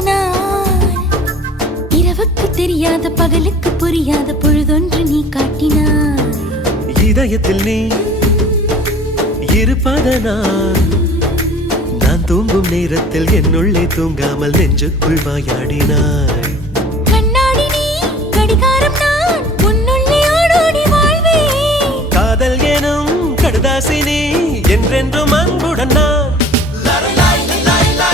நாள் இரவுக்கு தெரியாத பகலுக்கு புரியாத பொழுதொன்று நீ காட்டினாய் இதயத்தில் நீ இருப்பதனால் நான் தூங்கும் நேரத்தில் என்னுள்ளே தூங்காமல் நெஞ்சுக்குள் வாயாடினாய் கண்ணாடி நீ கடிகாரம் நான் உன்னுள்ளே ஓடோடி வாழ்வே காதல் எனும் கடுதாசி நீ என்றென்றும் அன்புடன் நான்